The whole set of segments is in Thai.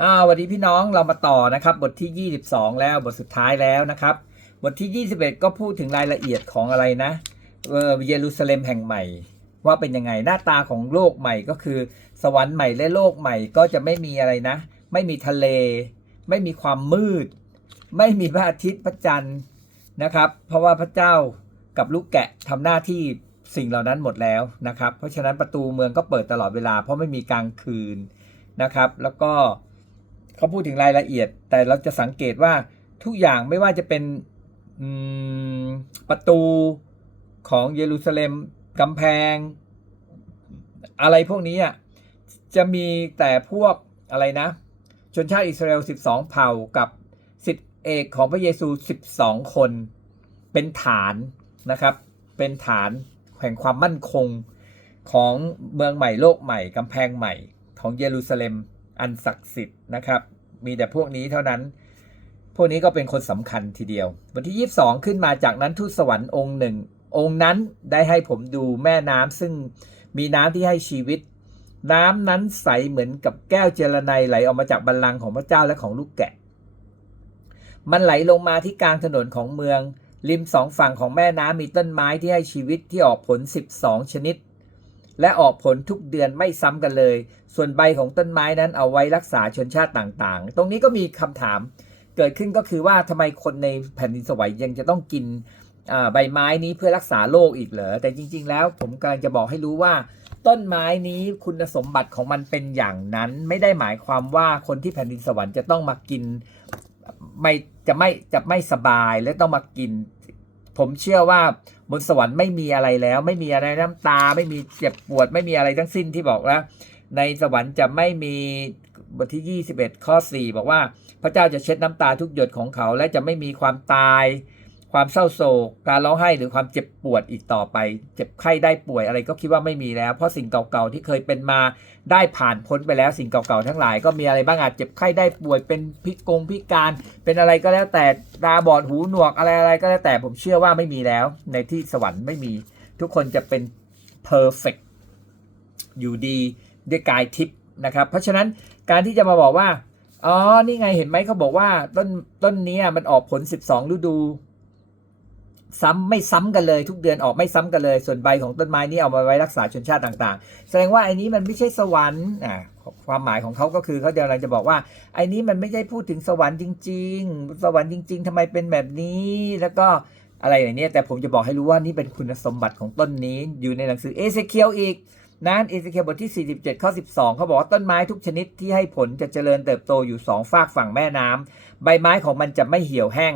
อ่าสวัสดีพี่น้องเรามาต่อนะครับ บทที่ 22 แล้วบทสุดท้ายแล้วนะครับ บทที่ 21 ก็พูดถึงรายละเอียดของอะไรนะเออเยรูซาเล็มแห่งใหม่ ว่าเป็นยังไงหน้าตาของโลกใหม่ก็คือ สวรรค์ใหม่และโลกใหม่ก็จะไม่มีอะไรนะ ไม่มีทะเล ไม่มีความมืด ไม่มีพระอาทิตย์พระจันทร์นะครับ เพราะว่าพระเจ้ากับลูกแกะทำหน้าที่สิ่งเหล่านั้นหมดแล้วนะครับ เพราะฉะนั้นประตูเมืองก็เปิดตลอดเวลา เพราะไม่มีกลางคืนนะครับ แล้วก็ เขาพูดถึงรายละเอียด แต่เราจะสังเกตว่าทุกอย่างไม่ว่าจะเป็นประตูของเยรูซาเล็มกำแพง อะไรพวกนี้อะจะมีแต่พวกอะไรนะ ชนชาติอิสราเอล 12 เผ่ากับสิทธิเอกของพระเยซู 12 คน เป็นฐานนะครับ เป็นฐานแห่งความมั่นคงของเมืองใหม่โลกใหม่กำแพงใหม่ของเยรูซาเล็ม อันศักดิ์สิทธิ์นะครับ มีแต่พวกนี้เท่านั้น พวกนี้ก็เป็นคนสำคัญทีเดียว วันที่ 22 ขึ้นมาจากนั้นทูตสวรรค์องค์หนึ่ง องค์นั้นได้ให้ผมดูแม่น้ำซึ่งมีน้ำที่ให้ชีวิต น้ำนั้นใสเหมือนกับแก้วเจรไนไหลออกมาจากบัลลังก์ของพระเจ้าและของลูกแกะ มันไหลลงมาที่กลางถนนของเมือง ริมสองฝั่งของแม่น้ำมีต้นไม้ที่ให้ชีวิตที่ออกผล 12 ชนิด และออกผลทุกเดือนไม่ซ้ำกันเลย ส่วนใบของต้นไม้นั้นเอาไว้รักษาชนชาติต่างๆ ตรงนี้ก็มีคำถามเกิดขึ้นก็คือว่าทำไมคนในแผ่นดินสวรรค์ยังจะต้องกินใบไม้นี้เพื่อรักษาโรคอีกเหรอ แต่จริง ๆ แล้วผมกำลังจะบอกให้รู้ว่า ต้นไม้นี้คุณสมบัติของมันเป็นอย่างนั้น ไม่ได้หมายความว่าคนที่แผ่นดินสวรรค์จะต้องมากินไม่จะไม่จะไม่สบายและต้องมากิน ผมเชื่อว่าบนสวรรค์ไม่มีอะไรแล้ว ไม่มีอะไรน้ำตา ไม่มีเจ็บปวด ไม่มีอะไรทั้งสิ้นที่บอกแล้วในสวรรค์จะไม่มีบทที่ 21 ข้อ 4 บอกว่า พระเจ้าจะเช็ดน้ำตาทุกหยดของเขา และจะไม่มีความตาย ความเศร้าโศก การร้องไห้หรือความเจ็บปวดอีกต่อไป เจ็บไข้ได้ป่วยอะไรก็คิดว่าไม่มีแล้ว เพราะสิ่งเก่าๆที่เคยเป็นมาได้ผ่านพ้นไปแล้วสิ่งเก่าๆทั้งหลายก็มีอะไรบ้างอาจเจ็บไข้ได้ป่วยเป็นพิกงพิการ เป็นอะไรก็แล้วแต่ตาบอดหูหนวกอะไรอะไรก็แล้วแต่ผมเชื่อว่าไม่มีแล้ว ในที่สวรรค์ไม่มี ทุกคนจะเป็น perfect อยู่ดีด้วยกายทิพย์นะครับ เพราะฉะนั้นการที่จะมาบอกว่าอ๋อนี่ไงเห็นไหมเขาบอกว่าต้นต้นนี้มันออกผล 12 ฤดู ซ้ำไม่ซ้ำกันเลย ทุกเดือนออกไม่ซ้ำกันเลย ส่วนใบของต้นไม้นี้เอามาไว้รักษาชนชาติต่าง ๆ แสดงว่าไอ้นี้มันไม่ใช่สวรรค์อ่าความหมายของเขาก็คือเขาเดี๋ยวเราจะบอกว่า ไอ้นี้มันไม่ใช่พูดถึงสวรรค์จริง ๆ สวรรค์จริง ๆทำไมเป็นแบบนี้แล้วก็อะไรอย่างเนี้ยแต่ผมจะบอกให้รู้ว่านี่เป็นคุณสมบัติของต้นนี้อยู่ในหนังสือเอเซเคียวอีกนั้นเอเซเคียลบทที่ 47 ข้อ 12 เขาบอกว่าต้นไม้ทุกชนิดที่ให้ผลจะเจริญเติบโตอยู่สองฝากฝั่งแม่น้ำใบไม้ของมันจะไม่เหี่ยวแห้ง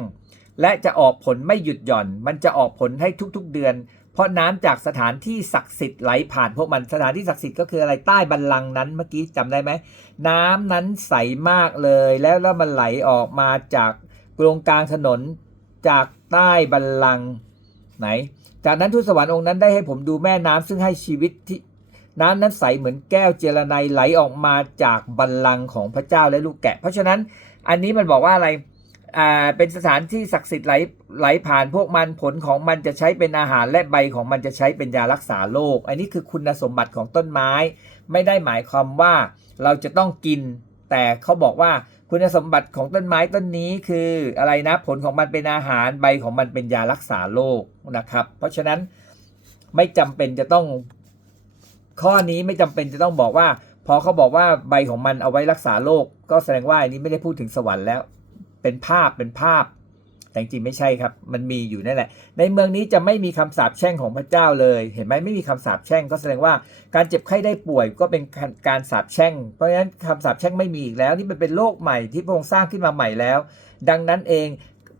และจะออกผลไม่หยุดหย่อน มันจะออกผลให้ทุกๆเดือน เพราะน้ำจากสถานที่ศักดิ์สิทธิ์ไหลผ่านพวกมันสถานที่ศักดิ์สิทธิ์ก็คืออะไรใต้บันลังนั้นเมื่อกี้จำได้ไหมน้ำนั้นใสมากเลยแล้วแล้วมันไหลออกมาจากกลงกลางถนนจากใต้บันลังไหน จากนั้นทูตสวรรค์องค์นั้นได้ให้ผมดูแม่น้ำซึ่งให้ชีวิตที่น้ำนั้นใสเหมือนแก้วเจรไนไหลออกมาจากบัลลังของพระเจ้าและลูกแกะ เพราะฉะนั้นอันนี้มันบอกว่าอะไร อ่าเป็นสถานที่ศักดิ์สิทธิ์ไหลไหลผ่านพวกมันผลของมันจะใช้เป็นอาหารและใบของมันจะใช้เป็นยารักษาโรคอันนี้คือคุณสมบัติของต้นไม้ ไม่ได้หมายความว่าเราจะต้องกิน แต่เขาบอกว่าคุณสมบัติของต้นไม้ต้นนี้คืออะไรนะผลของมันเป็นอาหารใบของมันเป็นยารักษาโรคนะครับ เพราะฉะนั้นไม่จำเป็นจะต้อง ข้อนี้ไม่จำเป็นจะต้องบอกว่าพอเขาบอกว่าใบของมันเอาไว้รักษาโรคก็แสดงว่าอันนี้ไม่ได้พูดถึงสวรรค์แล้ว เป็นภาพเป็นภาพ แต่จริงไม่ใช่ครับ มันมีอยู่นั่นแหละ ในเมืองนี้จะไม่มีคำสาปแช่งของพระเจ้าเลย เห็นไหมไม่มีคำสาปแช่ง ก็แสดงว่าการเจ็บไข้ได้ป่วยก็เป็นการสาปแช่ง เพราะฉะนั้นคำสาปแช่งไม่มีอีกแล้ว นี่มันเป็นโลกใหม่ที่พระองค์สร้างขึ้นมาใหม่แล้ว ดังนั้นเอง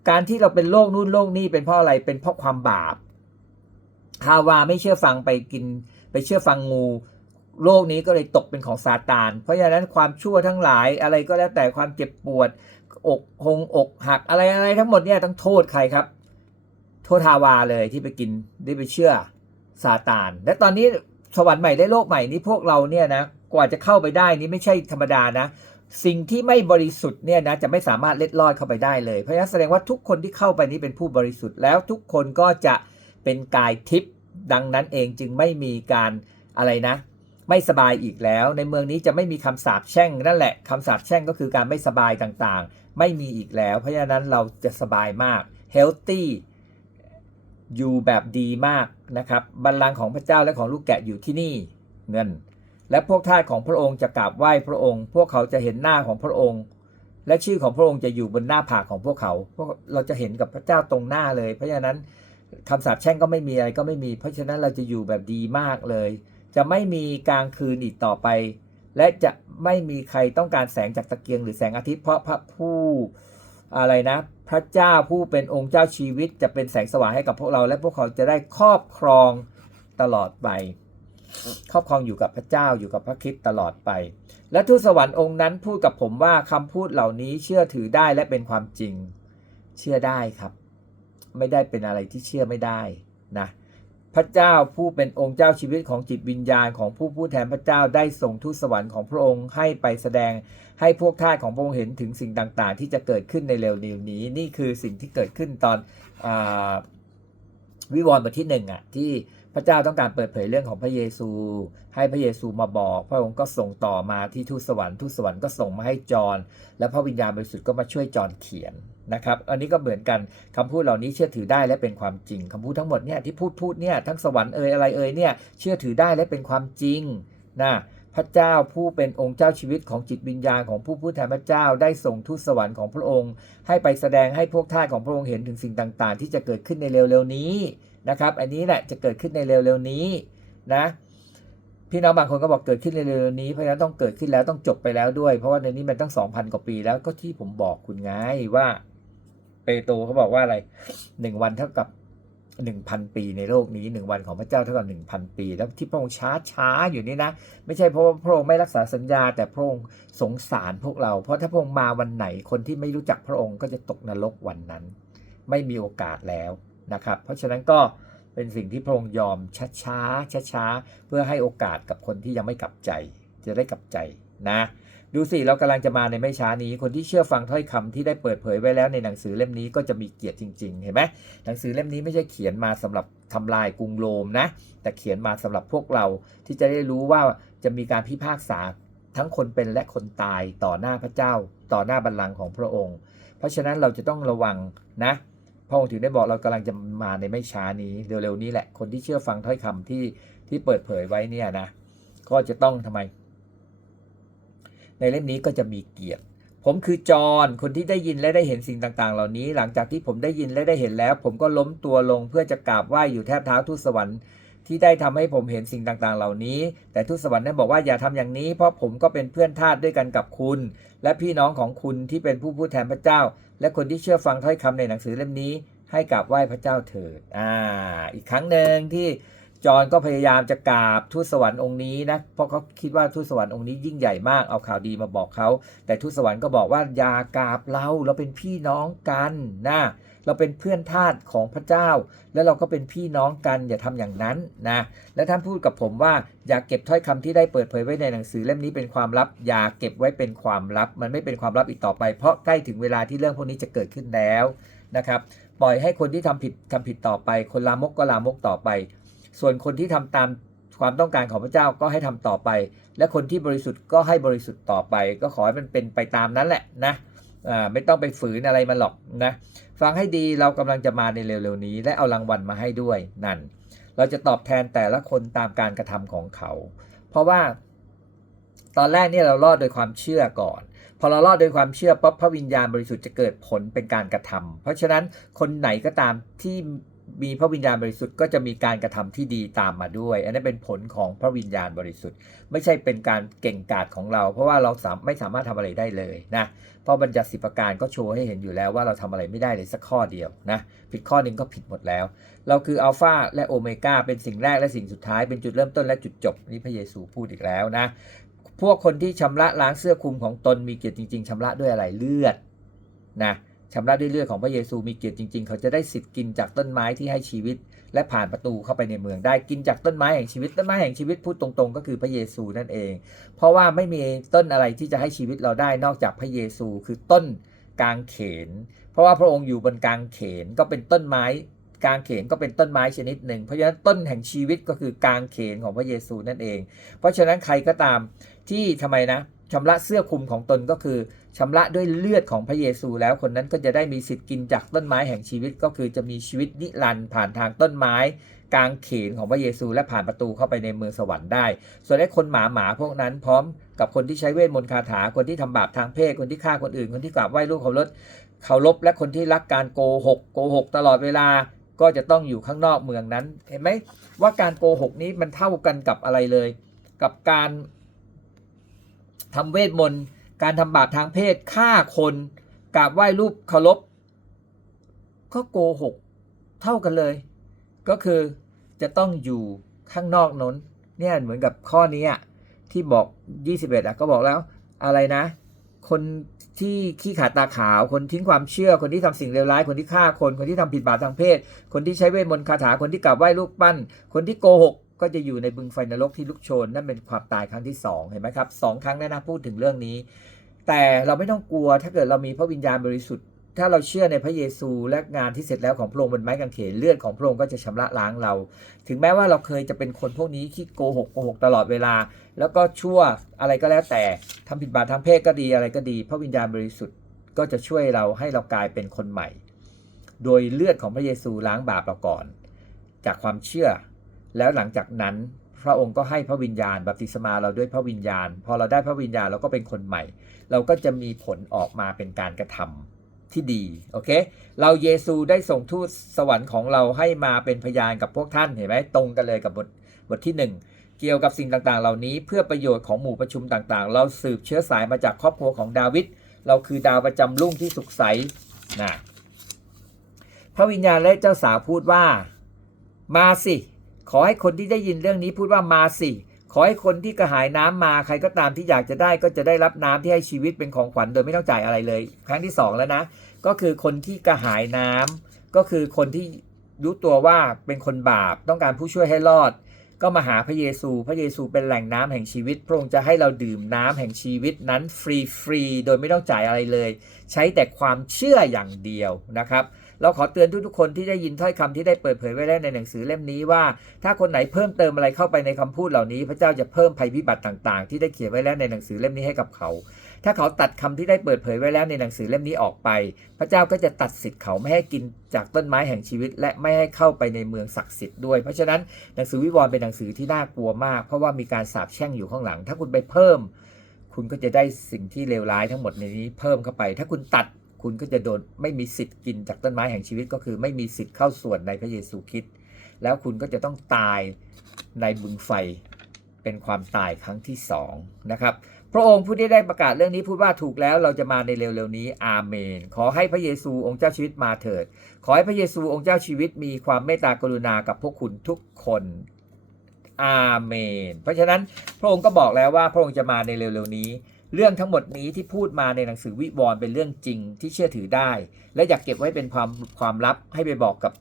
การที่เราเป็นโลกนู่นโลกนี่เป็นเพราะอะไรเป็นเพราะความบาปฮาวาไม่เชื่อฟังไปกิน ไปเชื่อฟังงูโลกนี้ก็เลยตกเป็นของซาตาน เพราะฉะนั้นความชั่วทั้งหลายอะไรก็แล้วแต่ความเจ็บปวด อกหงอกหักอะไรอะไรทั้งหมดเนี่ยต้องโทษใครครับ โทษฮาวาเลยที่ไปกินได้ไปเชื่อซาตาน และตอนนี้สวรรค์ใหม่ได้โลกใหม่นี้พวกเราเนี่ยนะกว่าจะเข้าไปได้นี่ไม่ใช่ธรรมดานะ สิ่งที่ไม่บริสุทธิ์เนี่ยนะจะไม่สามารถเล็ดลอดเข้าไปได้เลยเพราะฉะนั้นแสดงว่าทุกคนที่เข้าไปนี้เป็นผู้บริสุทธิ์แล้วทุกคนก็จะเป็นกายทิพย์ดังนั้นเองจึงไม่มีการอะไรนะ ไม่สบายอีกแล้ว ในเมืองนี้จะไม่มีคำสาปแช่งนั่นแหละคำสาปแช่งก็คือการไม่สบายต่างๆ ไม่มีอีกแล้ว เพราะฉะนั้นเราจะสบายมาก healthy อยู่แบบดีมากนะครับบัลลังก์ของพระเจ้าและของลูกแกะอยู่ที่นี่เงิน และพวกทาสของพระองค์จะกราบไหว้พระองค์ พวกเขาจะเห็นหน้าของพระองค์ และชื่อของพระองค์จะอยู่บนหน้าผากของพวกเขาพวกเราจะเห็นกับพระเจ้าตรงหน้าเลย เพราะฉะนั้นคำสาปแช่งก็ไม่มีอะไรก็ไม่มี เพราะฉะนั้นเราจะอยู่แบบดีมากเลย จะไม่มีกลางคืนอีกต่อไป และจะไม่มีใครต้องการแสงจากตะเกียงหรือแสงอาทิตย์เพราะพระผู้อะไรนะ พระเจ้าผู้เป็นองค์เจ้าชีวิตจะเป็นแสงสว่างให้กับพวกเรา และพวกเขาจะได้ครอบครองตลอดไปครอบครองอยู่กับพระเจ้าอยู่กับพระคริสต์ตลอดไป และทูตสวรรค์องค์นั้นพูดกับผมว่าคำพูดเหล่านี้เชื่อถือได้และเป็นความจริง เชื่อได้ครับ ไม่ได้เป็นอะไรที่เชื่อไม่ได้นะ พระเจ้าผู้เป็นองค์เจ้าชีวิตของจิตวิญญาณของผู้ผู้แทนพระเจ้าได้ส่งทูตสวรรค์ของพระองค์ให้ไปแสดงให้พวกทาสของพระองค์เห็นถึงสิ่งต่างๆ ที่จะเกิดขึ้นในเร็วนี้ นี่คือสิ่งที่เกิดขึ้นตอนอวิวรณ์บทที่หนึ่งอะที่พระเจ้าต้องการเปิดเผยเรื่องของพระเยซู ให้พระเยซูมาบอก พระองค์ก็ส่งต่อมาที่ทูตสวรรค์ทูตสวรรค์ก็ส่งมาให้จอห์นและพระวิญญาณบริสุทธิ์ก็มาช่วยจอห์นเขียน นะครับ อันนี้ก็เหมือนกันคำพูดเหล่านี้เชื่อถือได้และเป็นความจริงคำพูดทั้งหมดเนี่ยที่พูดพูดเนี่ยทั้งสวรรค์เอ่ยอะไรเอ่ยเนี่ยเชื่อถือได้และเป็นความจริงนะพระเจ้าผู้เป็นองค์เจ้าชีวิตของจิตวิญญาณของผู้พูดแทนพระเจ้าได้ส่งทูตสวรรค์ของพระองค์ ให้ไปแสดงให้พวกท่าสของพระองค์เห็นถึงสิ่งต่าง ๆ ที่จะเกิดขึ้นในเร็ว ๆ นี้นะครับ อันนี้แหละจะเกิดขึ้นในเร็ว ๆ นี้นะพี่น้องบางคนก็บอกเกิดขึ้นในเร็วๆนี้เพราะฉะนั้นต้องเกิดขึ้นแล้วต้องจบไปแล้วด้วย เพราะว่าในนี้มันตั้งสองพันกว่าปีแล้วก็ที่ผมบอกคุณไงว่า เปโตรเขาบอกว่าอะไรหนึ่งวันเท่ากับหนึ่งพันปีในโลกนี้หนึ่งวันของพระเจ้าเท่ากับหนึ่งพันปี แล้วที่พระองค์ช้าช้าอยู่นี่นะ ไม่ใช่เพราะว่าพระองค์ไม่รักษาสัญญา แต่พระองค์สงสารพวกเรา เพราะถ้าพระองค์มาวันไหนคนที่ไม่รู้จักพระองค์ก็จะตกนรกวันนั้น ไม่มีโอกาสแล้วนะครับ เพราะฉะนั้นก็เป็นสิ่งที่พระองค์ยอมช้าช้าช้าช้าเพื่อให้โอกาสกับคนที่ยังไม่กลับใจ จะได้กลับใจนะ ดูสิเรากำลังจะมาในไม่ช้านี้ คนที่เชื่อฟังถ้อยคำที่ได้เปิดเผยไว้แล้วในหนังสือเล่มนี้ก็จะมีเกียรติจริง ๆ เห็นไหมหนังสือเล่มนี้ไม่ใช่เขียนมาสำหรับทำลายกรุงโรมนะ แต่เขียนมาสำหรับพวกเราที่จะได้รู้ว่าจะมีการพิพากษาทั้งคนเป็นและคนตายต่อหน้าพระเจ้า ต่อหน้าบัลลังก์ของพระองค์ เพราะฉะนั้นเราจะต้องระวังนะพระองค์ถึงได้บอกเรากำลังจะมาในไม่ช้านี้เร็วๆนี้แหละคนที่เชื่อฟังถ้อยคำที่ที่เปิดเผยไว้เนี่ยนะก็จะต้องทำไม ในเล่มนี้ก็จะมีเกียรติ ผมคือจอห์นคนที่ได้ยินและได้เห็นสิ่งต่างๆ เหล่านี้ หลังจากที่ผมได้ยินและได้เห็นแล้ว ผมก็ล้มตัวลงเพื่อจะกราบไหว้อยู่แทบเท้าทูตสวรรค์ที่ได้ทำให้ผมเห็นสิ่งต่างๆ เหล่านี้ แต่ทูตสวรรค์นั้นบอกว่าอย่าทำอย่างนี้ เพราะผมก็เป็นเพื่อนทาสด้วยกันกับคุณ และพี่น้องของคุณที่เป็นผู้พูดแทนพระเจ้า และคนที่เชื่อฟังถ้อยคำในหนังสือเล่มนี้ ให้กราบไหว้พระเจ้าเถิด อ่า อีกครั้งหนึ่งที่ จอห์นก็พยายามจะกราบทูตสวรรค์องค์นี้นะเพราะเขาคิดว่าทูตสวรรค์องค์นี้ยิ่งใหญ่มากเอาข่าวดีมาบอกเขา แต่ทูตสวรรค์ก็บอกว่าอย่ากราบเราเราเป็นพี่น้องกันนะเราเป็นเพื่อนทาสของพระเจ้า แล้วเราก็เป็นพี่น้องกันอย่าทำอย่างนั้นนะและท่านพูดกับผมว่าอย่าเก็บถ้อยคำที่ได้เปิดเผยไว้ในหนังสือเล่มนี้เป็นความลับ อย่าเก็บไว้เป็นความลับ มันไม่เป็นความลับอีกต่อไป เพราะใกล้ถึงเวลาที่เรื่องพวกนี้จะเกิดขึ้นแล้วนะครับปล่อยให้คนที่ทำผิดทำผิดต่อไป คนลามกก็ลามกต่อไป ส่วนคนที่ทำตามความต้องการของพระเจ้าก็ให้ทำต่อไป และคนที่บริสุทธิ์ก็ให้บริสุทธิ์ต่อไป ก็ขอให้มันเป็นไปตามนั้นแหละนะไม่ต้องไปฝืนอะไรมันหรอกนะฟังให้ดีเรากำลังจะมาในเร็วๆนี้ และเอารางวัลมาให้ด้วยนั่น เราจะตอบแทนแต่ละคนตามการกระทำของเขา เพราะว่า ตอนแรกเนี่ยเรารอดโดยความเชื่อก่อน พอเรารอดโดยความเชื่อปั๊บพระวิญญาณบริสุทธิ์จะเกิดผลเป็นการกระทำเพราะฉะนั้นคนไหนก็ตามที่ มีพระวิญญาณบริสุทธิ์ก็จะมีการกระทำที่ดีตามมาด้วย อันนี้เป็นผลของพระวิญญาณบริสุทธิ์ ไม่ใช่เป็นการเก่งกาจของเรา เพราะว่าเราสามไม่สามารถทำอะไรได้เลยนะเพราะบัญญัติสิบประการก็โชว์ให้เห็นอยู่แล้วว่าเราทำอะไรไม่ได้เลยสักข้อเดียวนะผิดข้อหนึ่งก็ผิดหมดแล้ว เราคืออัลฟาและโอเมก้าเป็นสิ่งแรกและสิ่งสุดท้ายเป็นจุดเริ่มต้นและจุดจบนี่พระเยซูพูดอีกแล้วนะพวกคนที่ชำระล้างเสื้อคลุมของตนมีเกียรติจริง ๆชำระด้วยอะไรเลือดนะ ชำระด้วยเลือดของพระเยซูมีเกียรติจริง ๆ เขาจะได้สิทธิ์กินจากต้นไม้ที่ให้ชีวิต และผ่านประตูเข้าไปในเมืองได้กินจากต้นไม้แห่งชีวิตต้นไม้แห่งชีวิตพูดตรงๆ ก็คือพระเยซูนั่นเอง เพราะว่าไม่มีต้นอะไรที่จะให้ชีวิตเราได้นอกจากพระเยซู คือต้นกางเขน เพราะว่าพระองค์อยู่บนกางเขนก็เป็นต้นไม้กางเขนก็เป็นต้นไม้ชนิดหนึ่ง เพราะฉะนั้นต้นแห่งชีวิตก็คือกางเขนของพระเยซูนั่นเอง เพราะฉะนั้นใครก็ตามที่ทำไมนะชำระเสื้อคลุมของตนก็คือ ชำระด้วยเลือดของพระเยซูแล้วคนนั้นก็จะได้มีสิทธิ์กินจากต้นไม้แห่งชีวิตก็คือจะมีชีวิตนิรันดร์ผ่านทางต้นไม้ กลางเขนของพระเยซูและผ่านประตูเข้าไปในเมืองสวรรค์ได้ ส่วนไอ้คนหมาหมาพวกนั้นพร้อมกับคนที่ใช้เวทมนต์คาถาคนที่ทำบาปทางเพศคนที่ฆ่าคนอื่น คนที่กราบไหว้ลูกเคารพเคารพและคนที่รักการโกหกโกหกตลอดเวลาก็จะต้องอยู่ข้างนอกเมืองนั้น เห็นไหมว่าการโกหกนี้มันเท่ากันกับอะไรเลย กับการทำเวทมนต์ การทำบาปทางเพศฆ่าคนกราบไหว้รูปเคารพก็โกหกเท่ากันเลย ก็คือจะต้องอยู่ข้างนอกน้นเนี่ยเหมือนกับข้อนี้ที่บอก 21อะก็บอกแล้วอะไรนะ คนที่ขี้ขาดตาขาว คนทิ้งความเชื่อ คนที่ทำสิ่งเลวร้าย คนที่ฆ่าคน คนที่ทำผิดบาปทางเพศ คนที่ใช้เวทมนต์คาถา คนที่กราบไหว้รูปปั้น คนที่โกหก ก็จะอยู่ในบึงไฟนรกที่ลุกโชน นั่นเป็นความตายครั้งที่สองเห็นไหมครับสองครั้งแล้วนะพูดถึงเรื่องนี้ แต่เราไม่ต้องกลัวถ้าเกิดเรามีพระวิญญาณบริสุทธิ์ ถ้าเราเชื่อในพระเยซูและงานที่เสร็จแล้วของพระองค์บนไม้กางเขนเลือดของพระองค์ก็จะชำระล้างเรา ถึงแม้ว่าเราเคยจะเป็นคนพวกนี้ที่โกหกโกหกตลอดเวลา แล้วก็ชั่วอะไรก็แล้วแต่ทำผิดบาปทางเพศก็ดีอะไรก็ดี พระวิญญาณบริสุทธิ์ก็จะช่วยเราให้เรากลายเป็นคนใหม่ โดยเลือดของพระเยซูล้างบาปเราก่อน จากความเชื่อ แล้วหลังจากนั้นพระองค์ก็ให้พระวิญญาณบัพติศมาเราด้วยพระวิญญาณ พอเราได้พระวิญญาณเราก็เป็นคนใหม่ เราก็จะมีผลออกมาเป็นการกระทำที่ดีโอเคเราเยซูได้ส่งทูตสวรรค์ของเราให้มาเป็นพยานกับพวกท่านเห็นไหมตรงกันเลยกับบทบทที่ 1 เกี่ยวกับสิ่งต่างๆ เหล่านี้เพื่อประโยชน์ของหมู่ประชุมต่างๆ เราสืบเชื้อสายมาจากครอบครัวของดาวิดเราคือดาวประจำรุ่งที่สุขใสนะพระวิญญาณและเจ้าสาวพูดว่า มาสิ ขอให้คนที่ได้ยินเรื่องนี้พูดว่ามาสิ ขอให้คนที่กระหายน้ำมาใครก็ตามที่อยากจะได้ก็จะได้รับน้ำที่ให้ชีวิตเป็นของขวัญโดยไม่ต้องจ่ายอะไรเลย ครั้งที่สองแล้วนะ ก็คือคนที่กระหายน้ำก็คือคนที่รู้ตัวว่าเป็นคนบาปต้องการผู้ช่วยให้รอด ก็มาหาพระเยซู พระเยซูเป็นแหล่งน้ำแห่งชีวิต พระองค์จะให้เราดื่มน้ำแห่งชีวิตนั้นฟรีฟรีๆโดยไม่ต้องจ่ายอะไรเลย ใช้แต่ความเชื่ออย่างเดียวนะครับ เราขอเตือนทุกๆคนที่ได้ยินถ้อยคำที่ได้เปิดเผยไว้แล้วในหนังสือเล่มนี้ว่า ถ้าคนไหนเพิ่มเติมอะไรเข้าไปในคำพูดเหล่านี้ พระเจ้าจะเพิ่มภัยพิบัติต่างๆ ที่ได้เขียนไว้แล้วในหนังสือเล่มนี้ให้กับเขา ถ้าเขาตัดคำที่ได้เปิดเผยไว้แล้วในหนังสือเล่มนี้ออกไป พระเจ้าก็จะตัดสิทธิ์เขาไม่ให้กินจากต้นไม้แห่งชีวิต และไม่ให้เข้าไปในเมืองศักดิ์สิทธิ์ด้วย เพราะฉะนั้นหนังสือวิวรณ์เป็นหนังสือที่น่ากลัวมาก เพราะว่ามีการสาปแช่งอยู่ข้างหลัง ถ้าคุณไปเพิ่ม คุณก็จะได้สิ่งที่เลวร้ายทั้งหมดในนี้เพิ่มเข้าไป ถ้าคุณตัด คุณก็จะโดนไม่มีสิทธิ์กินจากต้นไม้แห่งชีวิตก็คือไม่มีสิทธิ์เข้าส่วนในพระเยซูคริสต์แล้วคุณก็จะต้องตายในบึงไฟเป็นความตายครั้งที่สองนะครับพระองค์ผู้ที่ได้ประกาศเรื่องนี้พูดว่าถูกแล้วเราจะมาในเร็วๆนี้อาเมน ขอให้พระเยซูองค์เจ้าชีวิตมาเถิด ขอให้พระเยซูองค์เจ้าชีวิตมีความเมตตากรุณากับพวกคุณทุกคนอาเมน เพราะฉะนั้นพระองค์ก็บอกแล้วว่าพระองค์จะมาในเร็วๆนี้ เรื่องทั้งหมดนี้ที่พูดมาในหนังสือวิวรณ์เป็นเรื่องจริงที่เชื่อถือได้ และอยากเก็บไว้เป็นความความลับให้ไปบอกกับ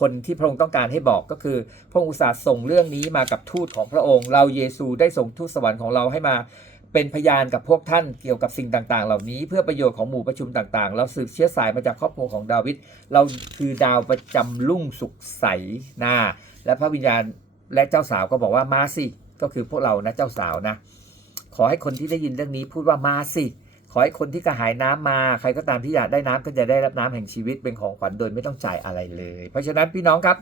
คนที่พระองค์ต้องการให้บอกก็คือพระองค์อุตส่าห์ส่งเรื่องนี้มากับทูตของพระองค์ เราเยซูได้ส่งทูตสวรรค์ของเราให้มาเป็นพยานกับพวกท่านเกี่ยวกับสิ่งต่างๆ เหล่านี้เพื่อประโยชน์ของหมู่ประชุมต่างๆ เราสืบเชื้อสายมาจากครอบครัวของดาวิดเราคือดาวประจำรุ่งสุขใสนะและพระวิญญาณและเจ้าสาวก็บอกว่ามาสิก็คือพวกเรานะเจ้าสาวนะ ขอให้คนที่ได้ยินเรื่องนี้พูดว่ามาสิ ขอให้คนที่กระหายน้ำมา ใครก็ตามที่อยากได้น้ำก็จะได้รับน้ำแห่งชีวิตเป็นของขวัญโดยไม่ต้องจ่ายอะไรเลย เพราะฉะนั้นพี่น้องครับ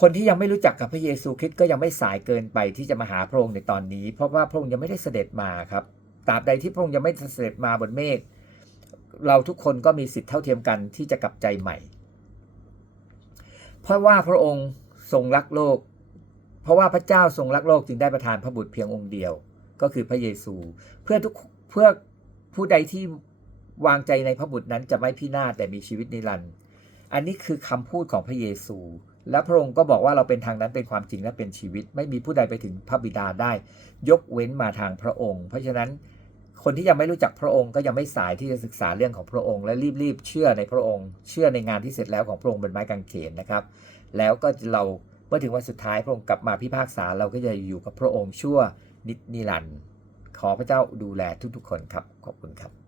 คนที่ยังไม่รู้จักกับพระเยซูคริสต์ก็ยังไม่สายเกินไปที่จะมาหาพระองค์ในตอนนี้ เพราะว่าพระองค์ยังไม่ได้เสด็จมาครับตราบใดที่พระองค์ยังไม่เสด็จมาบนเมฆเราทุกคนก็มีสิทธิ์เท่าเทียมกันที่จะกลับใจใหม่ เพราะว่าพระองค์ทรงรักโลก เพราะว่าพระเจ้าทรงรักโลกจึงได้ประทานพระบุตรเพียงองค์เดียว ก็คือพระเยซู เพื่อทุกเพื่อผู้ใดที่วางใจในพระบุตรนั้นจะไม่พินาศแต่มีชีวิตนิรันดร์อันนี้คือคำพูดของพระเยซู และพระองค์ก็บอกว่าเราเป็นทางนั้นเป็นความจริงและเป็นชีวิต ไม่มีผู้ใดไปถึงพระบิดาได้ ยกเว้นมาทางพระองค์ เพราะฉะนั้นคนที่ยังไม่รู้จักพระองค์ก็ยังไม่สายที่จะศึกษาเรื่องของพระองค์ และรีบๆเชื่อในพระองค์ เชื่อในงานที่เสร็จแล้วของพระองค์บนไม้กางเขนนะครับ แล้วก็เราเมื่อถึงวันสุดท้ายพระองค์กลับมาพิพากษาเราก็จะอยู่กับพระองค์ชั่ว นิจนิรันดร์ขอพระเจ้าดูแลทุกๆคนครับ ขอบคุณครับ